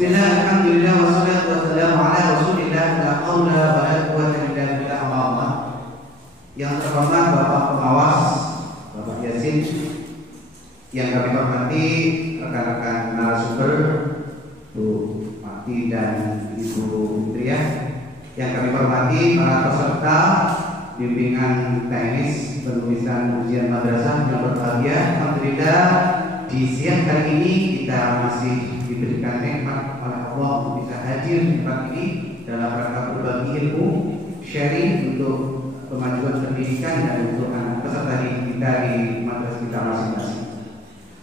Bismillah, alhamdulillah, wassalatu wassalamu ala rasulillah, la haula wa la quwwata illa billah, amma. Yang terhormat Bapak Pengawas, Bapak Yasin, yang kami hormati rekan-rekan narasumber, Bu Mati dan Ibu Fitriah, yang kami hormati para peserta bimbingan teknis penulisan ujian madrasah yang berbahagia. Alhamdulillah, di siang hari ini kita masih diberikan nikmat oleh Allah untuk bisa hadir di tempat ini dalam rangka berbagi ilmu, sharing untuk kemajuan pendidikan dan untuk anak peserta didik kita di madrasah kita masing-masing.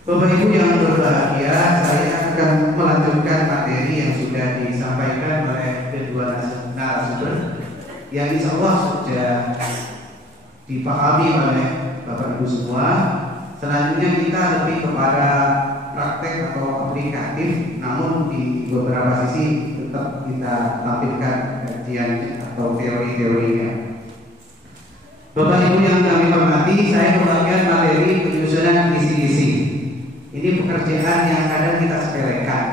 Bapak Ibu yang berbahagia, saya akan melanjutkan materi yang sudah disampaikan oleh kedua narasumber yang insya Allah sudah dipahami oleh Bapak Ibu semua. Selanjutnya kita lebih kepada praktek atau aplikatif, namun di beberapa sisi tetap kita tampilkan kajian atau teori-teorinya. Bapak Ibu yang kami hormati, saya membagikan materi penyusunan kisi-kisi. Ini pekerjaan yang kadang kita sepelekan.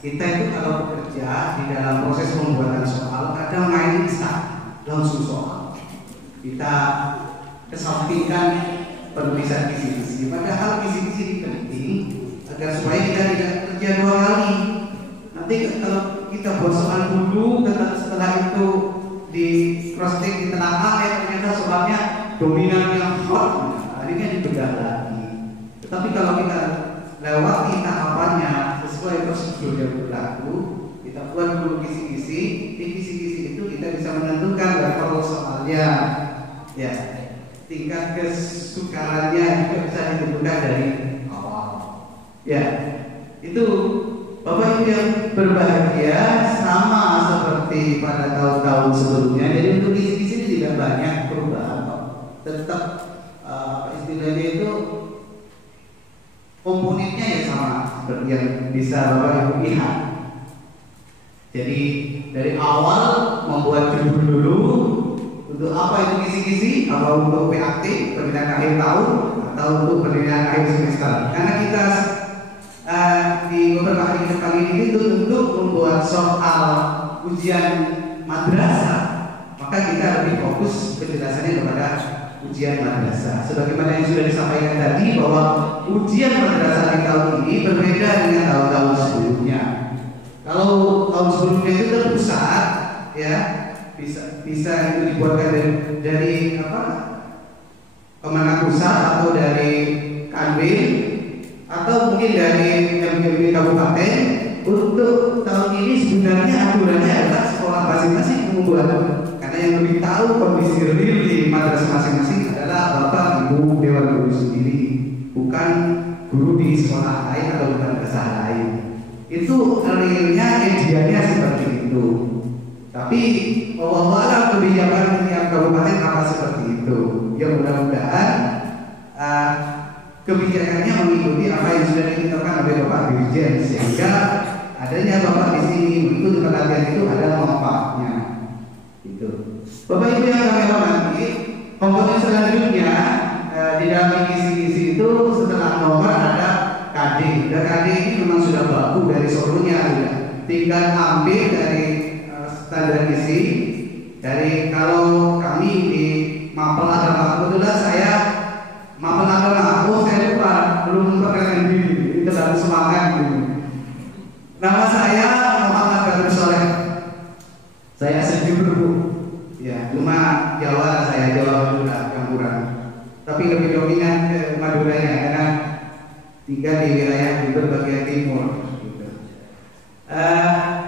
Kita itu kalau bekerja di dalam proses pembuatan soal, kadang main instan, langsung soal. Kita kesampingkan penulisan kisi-kisi. Padahal kisi-kisi ini penting agar supaya kita tidak kerja dua kali. Nanti kalau kita buat soal dulu, setelah itu di cross check di tengah ternyata soalnya dominan yang hot, akhirnya dibedah lagi. Tetapi kalau kita lewati tahapannya sesuai prosedur yang berlaku, kita buat dulu kisi-kisi. Di kisi-kisi itu kita bisa menentukan level soalnya, ya, tingkat kesukarannya juga bisa ditentukan dari awal. Ya, itu Bapak Ibu yang berbahagia, sama seperti pada tahun-tahun sebelumnya. Jadi untuk kisi-kisi ini tidak banyak perubahan, tetap istilahnya itu komponennya ya sama seperti yang bisa Bapak Ibu lihat. Jadi dari awal membuat judul dulu. Untuk apa itu kisi-kisi? Apa untuk PAT, penilaian akhir tahun, atau untuk penilaian akhir semester? Karena kita di beberapa hari kali ini itu untuk membuat soal ujian madrasah, maka kita lebih fokus penjelasannya kepada ujian madrasah. Sebagaimana yang sudah disampaikan tadi bahwa ujian madrasah di tahun ini berbeda dengan tahun-tahun sebelumnya. Kalau tahun sebelumnya itu terpusat, ya, bisa itu dibuatkan dari apa, Kemenang Pusat atau dari Kanwil atau mungkin dari MPB Kabupaten. Untuk tahun ini sebenarnya aturannya adalah sekolah masing-masing membuat, karena yang lebih tahu kondisi real di madrasah masing-masing adalah Bapak Ibu Dewan Guru sendiri, bukan guru di sekolah lain atau bukan madrasah lain. Itu realnya, idealnya seperti itu. Tapi Allah kebijakan yang kabupaten apa seperti itu. Ya mudah-mudahan kebijakannya mengikuti apa yang sudah ditetapkan oleh Bapak Dirjen, sehingga adanya Bapak di sini mengikuti pelatihan itu adalah manfaatnya. Itu. Bapak Ibu yang kami hormati, komponen selanjutnya di dalam kisi-kisi itu setelah nomor ada KD. Dan KD ini memang sudah baku dari solonya, sudah. Tinggal ambil dari standar isi. Dari kalau kami di Mapel agama, kebetulan saya Mapel agama, saya lupa, belum perkenalkan diri, itu terlalu semangat gitu. Nama saya Muhammad Badrul Soleh. Saya asli Bu, ya, cuma Jawa, saya Jawa Madura yang kurang, tapi lebih dominan ke Maduranya karena tinggal di wilayah Jember bagian timur. Gitu.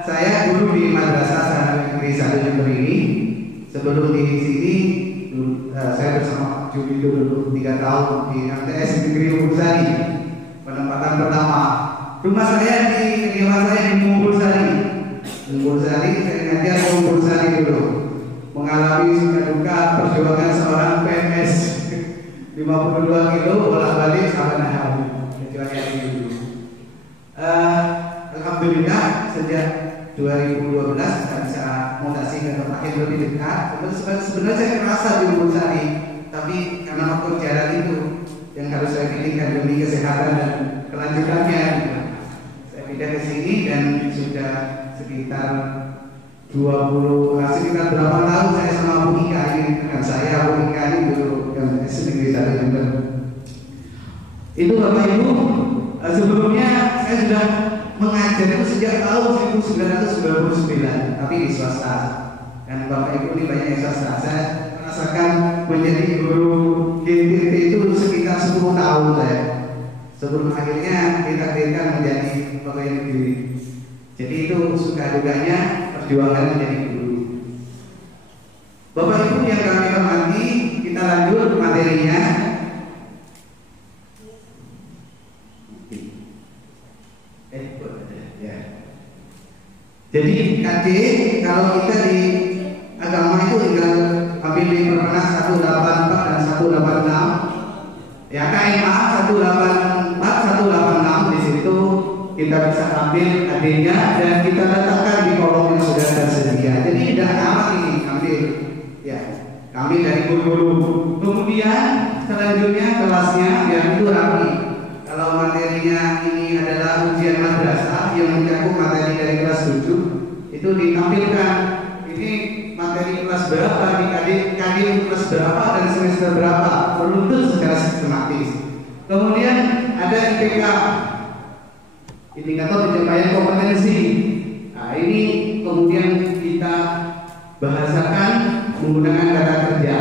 Saya dulu di Madrasah Sanawiyah Negeri 1 Jember ini. Sebelum di sini, saya bersama Juli dulu 3 tahun di MTS Negeri Mumbulsari, penempatan pertama. Rumah saya di Mumbulsari. Mumbulsari, saya ngajar Mumbulsari dulu. Mengalami suka duka perjuangan seorang PNS 52 kilo bolak-balik sama hari. Kecuali hari dulu. Alhamdulillah sejak 2012 saya bisa mutasi ke tempat yang lebih dekat. Sebenarnya saya merasa di Mumbulsari, tapi karena faktor jalan itu yang harus saya pilihkan demi kesehatan dan kelanjutannya, saya pindah ke sini dan sudah sekitar 8 tahun saya sama Bu Ika ini dengan saya. Bu Ika ini dulu yang negeri satu Jember. Itu Bapak Ibu, sebelumnya saya sudah mengajar itu sejak tahun 1999, tapi di swasta. Dan Bapak Ibu ini banyak yang swasta. Saya merasakan menjadi guru GTT itu sekitar 10 tahun saya. Sebelum akhirnya ditakdirkan menjadi pegawai negeri. Jadi itu suka dukanya perjuangan menjadi guru. Bapak Ibu yang kami hormati, kita lanjut materinya. Jadi KD kalau kita di agama itu tinggal ambil di Permenas 184 dan 186. Ya KMA 184 186 di situ kita bisa ambil KD-nya dan kita letakkan di kolom yang sudah tersedia. Jadi tidak amat ini ambil ya, ambil dari guru-guru. Kemudian selanjutnya kelasnya yang itu rapi. Kalau materinya ini adalah ujian madrasah yang mencakup materi dari kelas 7, itu ditampilkan ini materi kelas berapa, di KD kelas berapa dan semester berapa, beruntun secara sistematis. Kemudian ada IPK, indikator pencapaian kompetensi. Nah, ini kemudian kita bahasakan menggunakan kata kerja.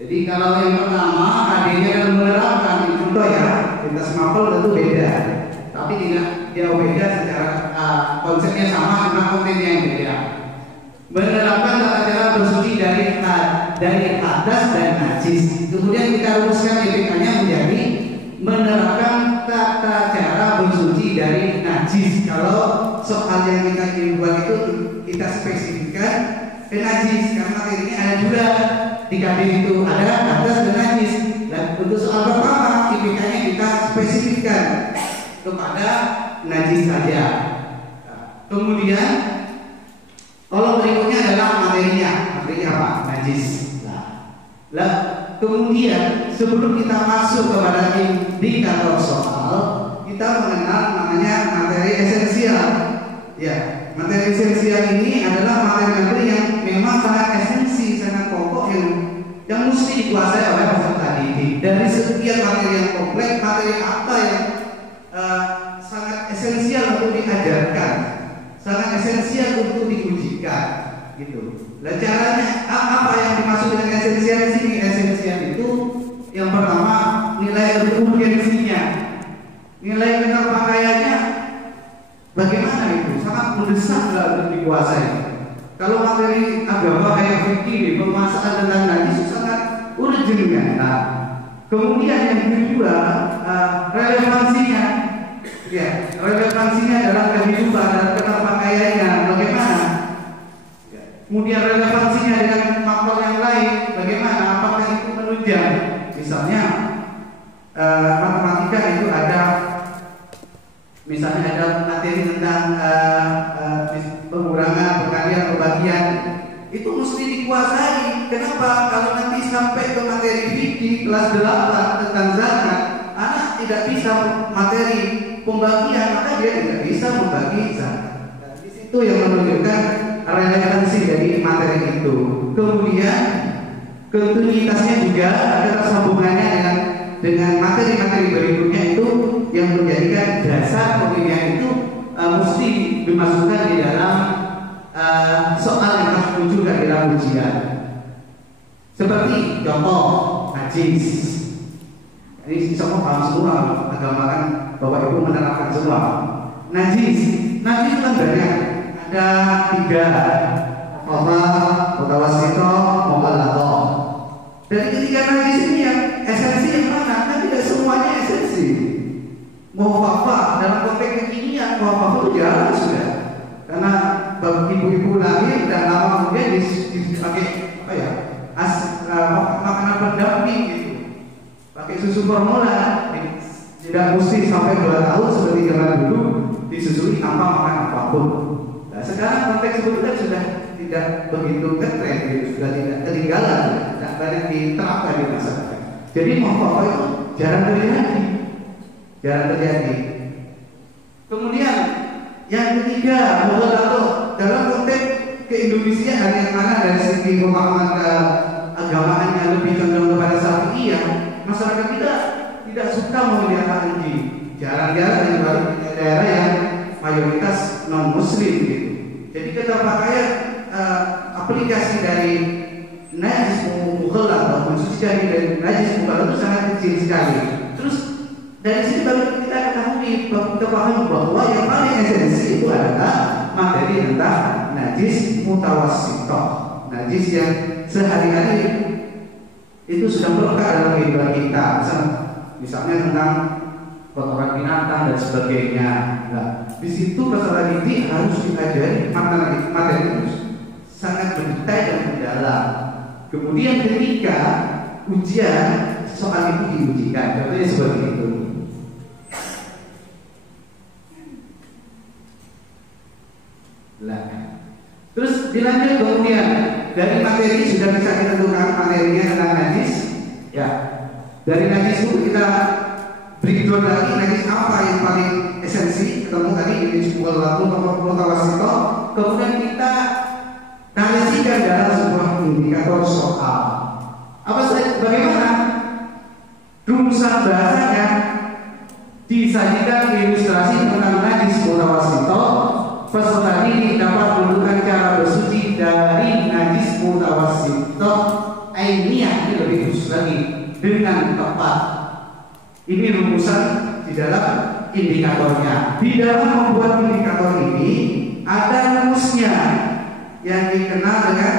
Jadi kalau yang pertama KD-nya adalah menerapkan, contoh ya, lintas mapel tentu beda, tapi tidak jauh beda secara konsepnya sama, cuma kontennya yang beda. Menerapkan tata cara bersuci dari hadas dan najis. Kemudian kita rumuskan IPK-nya menjadi menerapkan tata cara bersuci dari najis. Kalau soal yang kita buat itu kita spesifikkan najis karena materinya ada dua di KD itu, ada hadas dan najis. Dan untuk soal pertama IPK-nya kita spesifikkan kepada najis saja. Kemudian kolom berikutnya adalah materinya apa? Najis. Nah, kemudian sebelum kita masuk kepada indikator soal, kita mengenal namanya materi esensial. Ya, materi esensial ini adalah materi-materi yang memang sangat esensi, sangat pokok yang mesti dikuasai oleh peserta didik. Dari sekian materi yang kompleks, materi apa yang sangat esensial untuk diajarkan, sangat esensial untuk diujikan, gitu. Nah, caranya apa yang dimaksud dengan esensial di sini? Esensial itu yang pertama nilai urgensinya, nilai keterpakaiannya. Bagaimana itu? Sangat mendesak untuk dikuasai. Kalau materi agama kayak fikih, pemasakan tentang najis sangat urgent kan? Nah, kemudian yang kedua relevansinya. Ya, relevansinya adalah kehidupan dan keterpakaiannya. Bagaimana? Ya. Kemudian relevansinya dengan mapel yang lain. Bagaimana? Apakah itu menunjang? Misalnya matematika itu ada, misalnya ada materi tentang pengurangan, perkalian, pembagian, itu mesti dikuasai. Kenapa? Kalau nanti sampai ke materi fikih kelas 8 tentang zakat, anak tidak bisa materi pembagian, maka dia tidak bisa membagi zakat. Dan di situ yang menunjukkan relevansi dari materi itu. Kemudian kontinuitasnya juga ada tersambungannya dengan materi-materi berikutnya itu yang menjadikan dasar pemilihan itu mesti dimasukkan di dalam soal yang harus ditunjukkan di dalam ujian. Seperti contoh najis. Ini semua paham semua, agama kan Bapak Ibu menerapkan semua. Najis kan banyak. Ada 3, mutawasito, mughallaqah. Dari ketiga najis ini yang esensi yang mana? Kan tidak semuanya esensi. Muhafafah dalam konteks kekinian, muhafafah itu jarang sudah. Karena ibu-ibu lahir dan lama kemudian dipakai apa ya? Makanan pendamping gitu. Pakai susu formula. Tidak mesti sampai 2 tahun seperti zaman dulu disusui tanpa makan apapun. Nah, sekarang konteks sebetulnya sudah tidak begitu ngetren, gitu. Sudah tidak ketinggalan, tidak banyak diterapkan di masyarakat. Jadi muhafafah itu jarang terjadi. Kemudian yang ketiga, mughalladhah dalam konteks keindonesiaan yang mana dari segi pemahaman keagamaannya lebih condong kepada Syafi'iyah, masyarakat kita tidak suka memelihara anjing. Jarang-jarang kecuali di daerah yang mayoritas non muslim gitu. Jadi keterpakaian aplikasi dari najis mughalladhah atau mensuci dari najis mughalladhah itu sangat kecil sekali. Terus dari sini baru kita ketahui, kita paham bahwa yang paling esensi itu adalah materi tentang najis mutawassithah, najis yang sehari-hari itu sudah melekat dalam kehidupan kita. Misalnya tentang kotoran binatang dan sebagainya. Nah, di situ masalah ini harus diajari materi itu sangat mendetail dan mendalam. Kemudian ketika ujian soal itu diujikan, contohnya seperti itu. Terus dilanjut kemudian dari materi sudah bisa kita tentukan materinya tentang najis. Ya, dari najis itu kita breakdown lagi najis apa yang paling esensi, ketemu tadi najis mughalladhah atau mutawassithah. Kemudian kita narasikan dalam sebuah indikator soal. Bagaimana rumusan bahasanya disajikan ilustrasi tentang najis mutawassithah. Peserta ini dapat menentukan cara bersuci dari najis mutawassithah ainiyah, ini lebih khusus lagi, dengan tepat. Ini rumusan di dalam indikatornya. Di dalam membuat indikator ini ada rumusnya yang dikenal dengan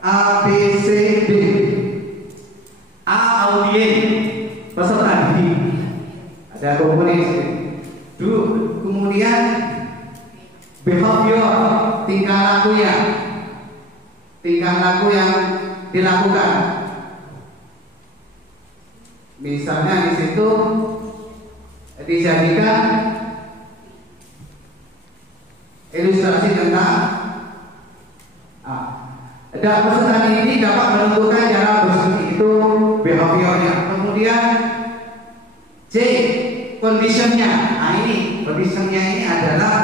ABCD. A audien peserta didik, ada komponen dulu, kemudian behavior tingkah laku yang dilakukan. Misalnya di situ dijadikan ilustrasi tentang ada peserta ini dapat menentukan cara bersuci itu behaviornya. Kemudian C conditionnya. Nah ini conditionnya ini adalah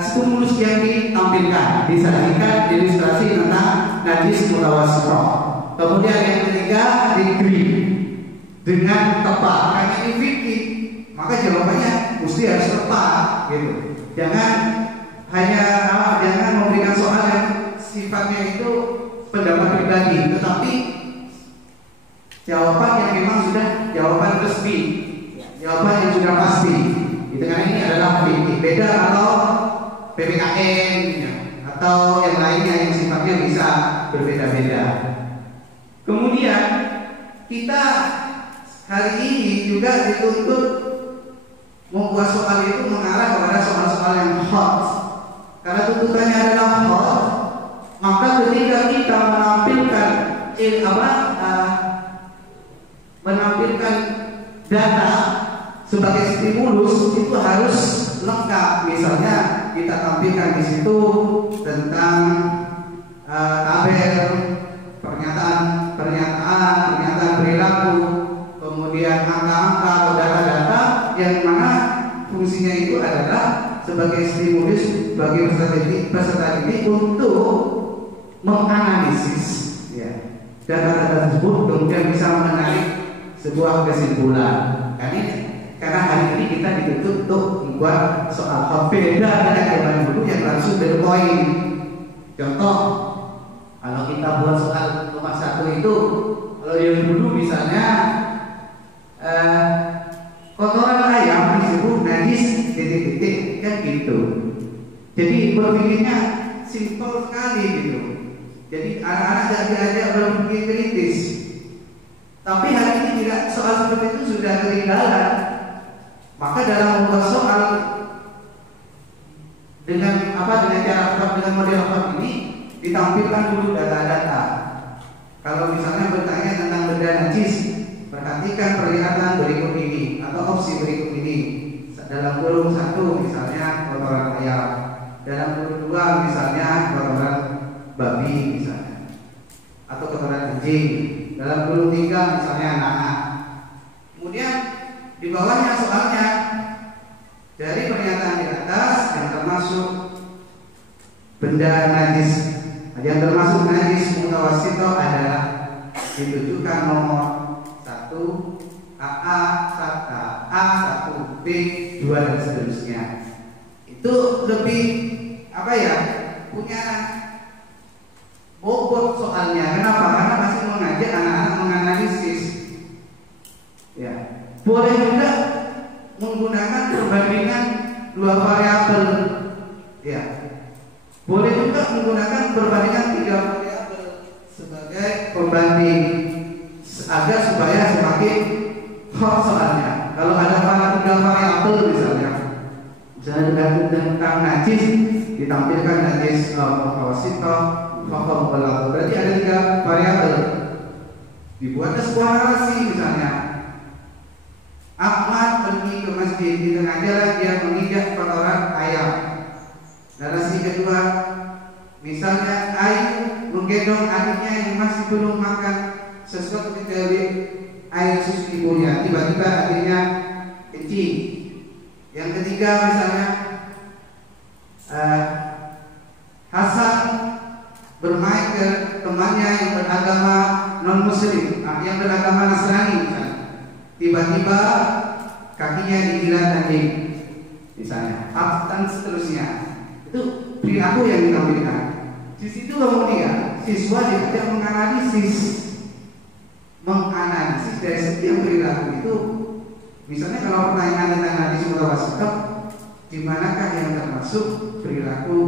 stimulus yang ditampilkan, disajikan ilustrasi tentang najis mutawassithah. Kemudian yang ketiga degree dengan tepat. Karena ini fikih, maka jawabannya mesti harus tepat gitu. Jangan memberikan soal yang sifatnya itu pendapat pribadi, tetapi jawaban yang memang sudah jawaban resmi, jawaban yang sudah pasti. Itu karena ini adalah fikih. Beda kalau PPKN atau yang lainnya yang sifatnya bisa berbeda-beda. Kemudian kita hari ini juga dituntut membuat soal itu mengarah kepada soal-soal yang hot. Karena tuntutannya adalah hot, maka ketika kita menampilkan data sebagai stimulus itu harus lengkap. Misalnya kita tampilkan di situ tentang tabel pernyataan perilaku, kemudian angka-angka atau data-data yang mana fungsinya itu adalah sebagai stimulus bagi peserta didik untuk menganalisis data-data tersebut, kemudian bisa menarik sebuah kesimpulan. Karena hari ini kita dituntut untuk membuat soal hot, beda dengan zaman dulu yang langsung dari poin. Contoh, kalau kita buat soal nomor 1 itu, kalau yang dulu misalnya kotoran ayam disebut najis titik-titik kan gitu. Jadi berpikirnya simpel sekali gitu. Jadi anak-anak tidak diajak berpikir kritis. Tapi hari ini tidak, soal seperti itu sudah ketinggalan. Maka dalam membuat soal dengan model hot ini ditampilkan dulu data-data. Kalau misalnya bertanya tentang benda najis, perhatikan perlihatan berikut ini atau opsi berikut ini. Dalam kurung 1 misalnya kotoran ayam, dalam kurung 2 misalnya kotoran babi misalnya, atau kotoran anjing, dalam kurung 3 misalnya anak-anak. Kemudian di bawahnya soalnya, dari pernyataan di atas yang termasuk benda najis, yang termasuk najis mutawassito adalah ditujukan nomor 1 AA, A, 1 B, 2 dan seterusnya. Itu lebih apa ya, punya bobot soalnya. Kenapa? Karena masih mengajak anak-anak menganalisis. Ya, boleh juga menggunakan perbandingan 2 variabel. Ya, boleh juga menggunakan perbandingan 3 variabel sebagai pembanding agar supaya semakin hot soalnya. Kalau ada 3 variabel misalnya tentang najis, ditampilkan najis mutawassito, fakham balagh. Berarti ada 3 variabel. Dibuatlah sebuah narasi misalnya. Ahmad pergi ke masjid, di tengah jalan dia menginjak kotoran ayam. Narasi kedua, misalnya Ayu menggendong adiknya yang masih belum makan sesuatu kecuali air susu ibunya. Tiba-tiba adiknya kencing. Yang ketiga misalnya Hasan bermain ke temannya yang beragama non muslim, yang beragama Nasrani misalnya. Tiba-tiba kakinya dijilat anjing misalnya, dan seterusnya. Itu perilaku yang ditampilkan. Di situ kemudian siswa diajak menganalisis dari setiap perilaku itu. Misalnya kalau pertanyaan tentang najis mutawassito, di manakah yang termasuk perilaku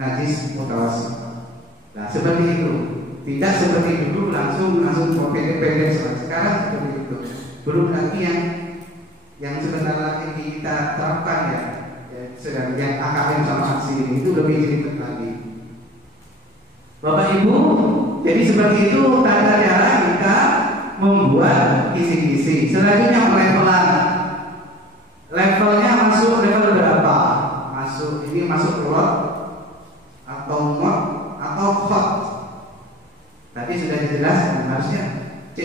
najis mutawassito? Nah, seperti itu. Tidak seperti dulu langsung pendek-pendek. Sekarang seperti itu. Belum lagi yang sebentar lagi kita terapkan ya, sedang yang AKM sama aksi ini itu lebih sedikit lagi. Bapak Ibu, jadi seperti itu tata cara kita membuat kisi-kisi. Selanjutnya pelevelan. Levelnya masuk level berapa? Ini masuk lot atau mod atau hot. Tadi sudah dijelaskan, harusnya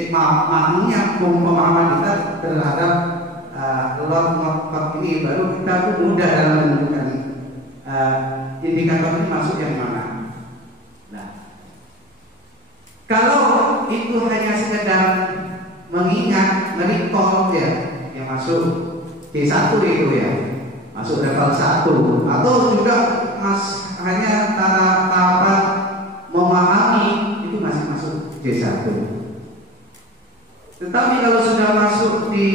maknanya pemahaman kita terhadap lot mod hot ini baru kita mudah dalam menentukan indikator ini masuk yang mana. Nah, kalau itu hanya sekedar mengingat, merecall ya, yang masuk D1 itu ya, masuk level 1, atau juga hanya tahapan memahami, itu masih masuk D1. Tetapi kalau sudah masuk di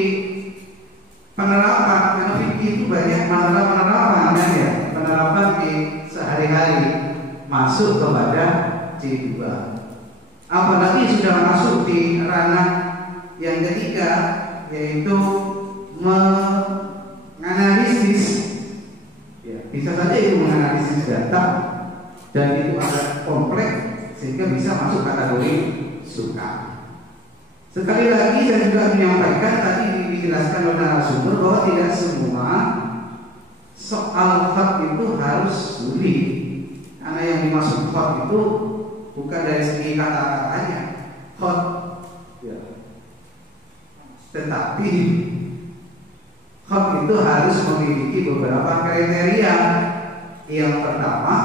penerapan, karena fikih itu banyak masalah penerapan ya, penerapan di sehari-hari, masuk kepada C2. Apalagi sudah masuk di ranah yang ketiga, yaitu menganalisis. Ya, bisa saja itu menganalisis data dan itu agak kompleks sehingga bisa masuk kategori suka. Sekali lagi saya juga menyampaikan tadi dijelaskan oleh narasumber bahwa tidak semua soal hot itu harus sulit, karena yang dimaksud hot itu bukan dari segi kata-katanya hot ya. Tetapi hot itu harus memiliki beberapa kriteria. Yang pertama,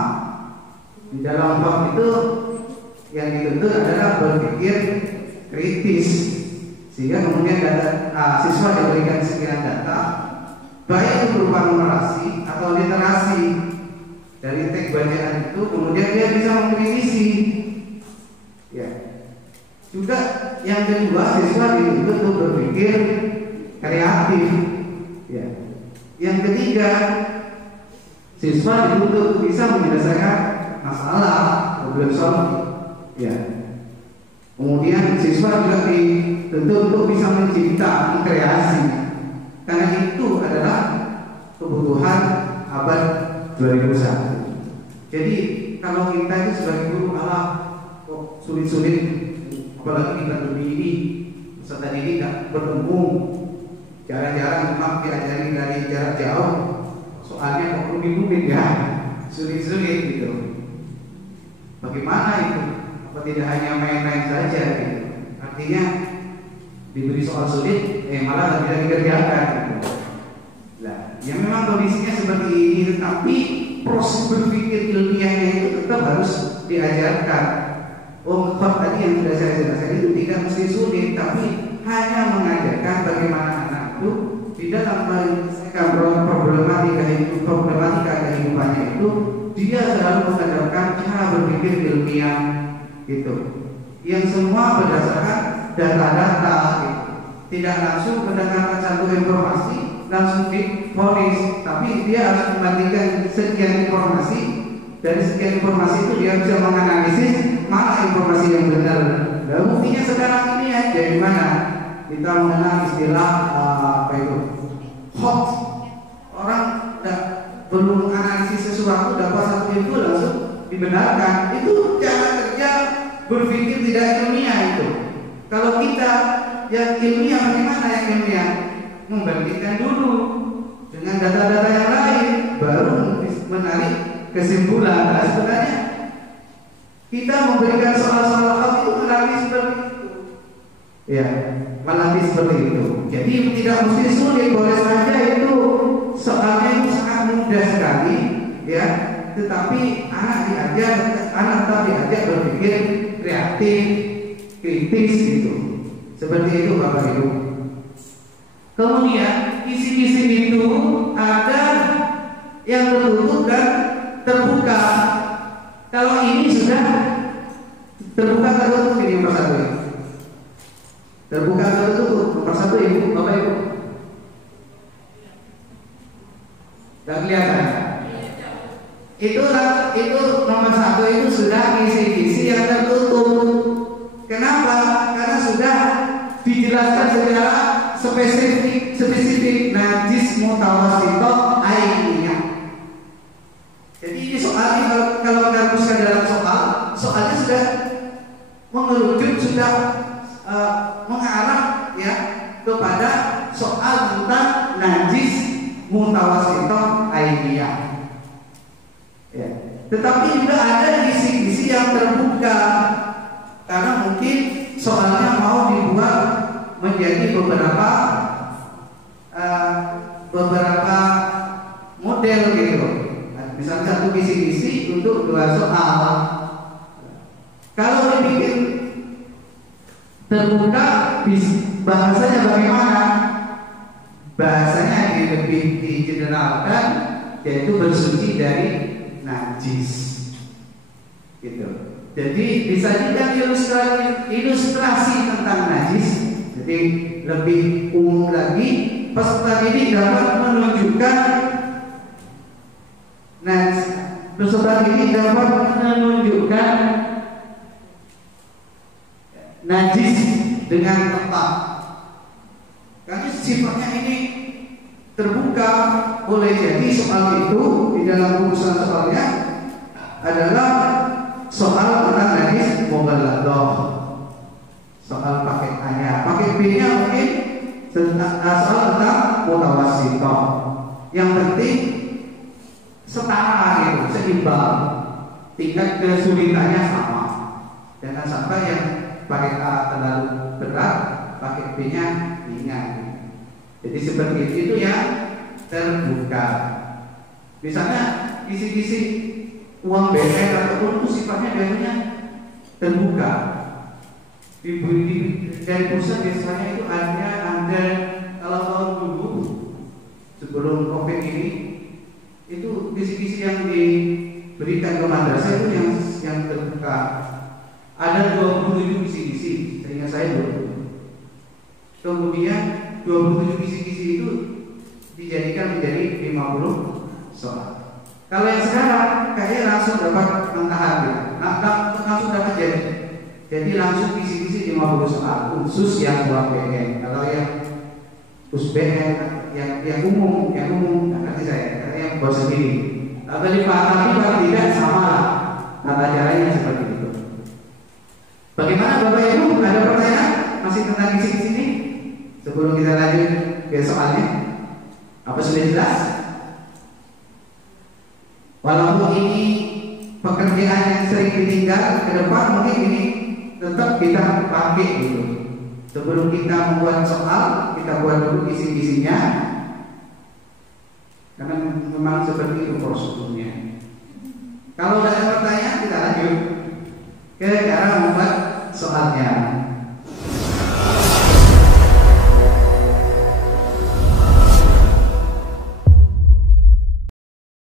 di dalam hot itu yang dituntut adalah berpikir kritis, sehingga kemudian siswa diberikan sekian data, baik itu berupa numerasi atau literasi dari teks bacaan itu, kemudian dia bisa mengkritisi. Ya. Juga yang kedua, siswa dituntut untuk berpikir kreatif. Ya. Yang ketiga, siswa dituntut untuk bisa menyelesaikan masalah, problem solving. Ya. Kemudian siswa juga dituntut untuk bisa mencipta, mengkreasi, karena itu adalah kebutuhan abad 2001. Jadi kalau kita itu sebagai guru kok sulit-sulit, apalagi di pandemi ini, peserta didik tidak bertemu, jarang-jarang memang diajari dari jarak jauh, soalnya kok rumit-rumit ya, sulit-sulit gitu. Bagaimana itu? Apa tidak hanya main-main saja gitu? Artinya diberi soal sulit, malah tidak dikerjakan gitu. Nah, Ya memang kondisinya seperti ini, tetapi proses berpikir ilmiahnya itu tetap harus diajarkan. Oh, tadi yang sudah saya jelaskan itu tidak mesti sulit, tapi hanya mengajarkan bagaimana anak itu di dalam menyelesaikan problematika kehidupannya itu dia selalu menghadapkan cara berpikir ilmiah gitu, yang semua berdasarkan data-data gitu. Tidak langsung mendengarkan satu informasi langsung difonis, tapi dia harus membandingkan sekian informasi. Dari sekian informasi itu dia bisa menganalisis mana informasi yang benar. Dan buktinya sekarang ini aja di mana kita mengenal istilah apa itu hoax. Orang belum menganalisis sesuatu dapat satu info langsung dibenarkan. Itu cara kerja berpikir tidak ilmiah itu. Kalau kita yang ilmiah, bagaimana yang ilmiah? Membandingkan dulu dengan data-data yang lain, baru menarik kesimpulan. Nah, sebenarnya kita memberikan soal-soal hal itu melalui seperti itu, ya, melalui seperti itu. Jadi tidak mesti sulit, boleh saja itu soalnya itu sangat mudah sekali, ya. Tetapi anak tetap diajak berpikir kreatif, kritis gitu. Seperti itu Bapak Ibu. Kemudian isi-isi itu ada yang tertutup dan terbuka. Kalau ini sudah terbuka tertutup, ini nomor satu ya. Terbuka tertutup nomor satu Ibu, Bapak Ibu. Tidak kelihatan. Itu nomor satu itu sudah kisi-kisi yang tertutup. Kenapa? Karena sudah dijelaskan secara spesifik najis mutawasito ainnya. Jadi ini soalnya kalau kita teruskan dalam soalnya sudah mengerucut, sudah mengarah ya kepada soal tentang najis mutawasito ainnya. Ya. Tetapi juga ada kisi-kisi yang terbuka, karena mungkin soalnya mau dibuat menjadi beberapa model gitu. Misalnya satu kisi-kisi untuk dua soal. Kalau dibikin terbuka, bahasanya bagaimana? Bahasanya lebih digeneralkan, yaitu bersuci dari najis, gitu. Jadi disajikan ilustrasi tentang najis. Jadi lebih umum lagi, peserta ini dapat menunjukkan najis dengan tepat. Karena sifatnya ini terbuka, boleh jadi soal itu di dalam rumusan soalnya adalah soal tentang najis mughalladhah. Soal paket A-nya, paket B-nya mungkin soal tentang mutawassithah. Yang penting setara gitu, seimbang, tingkat kesulitannya sama. Jangan sampai yang paket A terlalu berat, paket B-nya ringan. Jadi seperti itu yang terbuka. Misalnya kisi-kisi uang BR ataupun itu sifatnya biasanya terbuka. Di dari pusat biasanya itu ada kalau tahun dulu sebelum COVID ini itu kisi-kisi yang diberikan ke madrasah itu yang terbuka. Ada 27 kisi-kisi, sehingga saya 20. Kemudian 27 kisi-kisi itu dijadikan menjadi 50 soal. Kalau yang sekarang kayaknya langsung dapat mentahan ya. Langsung dapat jadi langsung kisi-kisi 50 soal khusus yang buat BN. Kalau yang khusus BN yang umum nanti saya karena yang buat sendiri. Tapi kalau tidak sama lah. Tata caranya seperti itu. Bagaimana Bapak Ibu? Ada pertanyaan masih tentang kisi-kisi ini? Sebelum kita lanjut ke soalnya, apa sudah jelas? Walaupun ini pekerjaan yang sering ditinggal, ke depan mungkin ini tetap kita pakai gitu. Sebelum kita membuat soal, kita buat dulu kisi-kisinya. Karena memang seperti itu prosedurnya. Kalau tidak ada pertanyaan kita lanjut ke cara membuat soalnya.